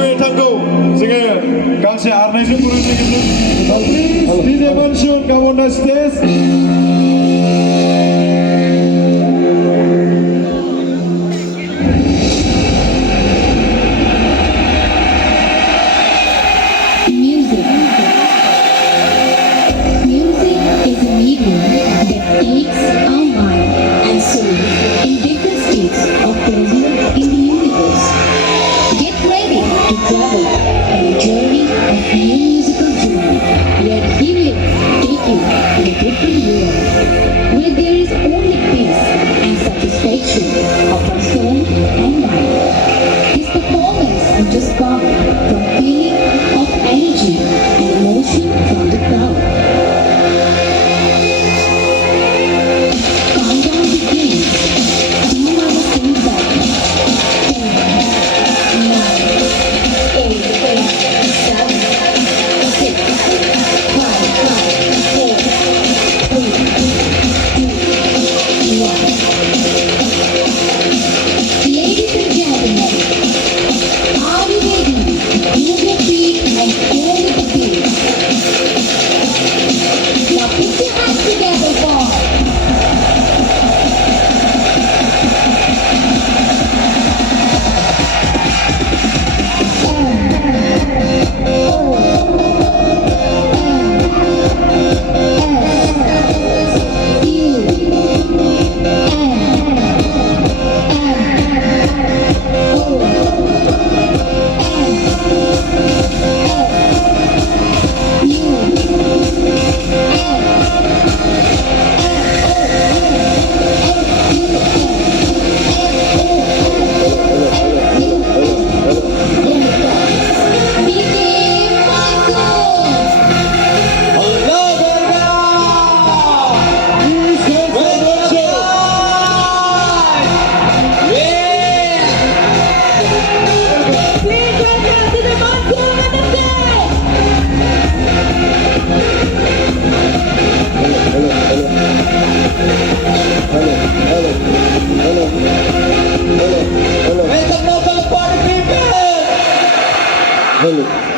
मेथामखौ जोङो गांसे आरनायजों बरायनायगोन please DJ Mwnswn come on the stage Music is a medium that takes our mind and soul in different states of presence in the universe. Get ready to travel on a journey of new musical journey where he will take you to a different world where there is only peace and satisfaction of our soul and mind. His performance will just come from feeling of energy and emotion from the crowd. Countdown begins. You are the same back. 10, 9, 8, 7, 6, 5, 4, 3, 2, 1. Ladies and gentlemen, are you ready? Move your feet and go with the beat. Now put your hands together for Hello.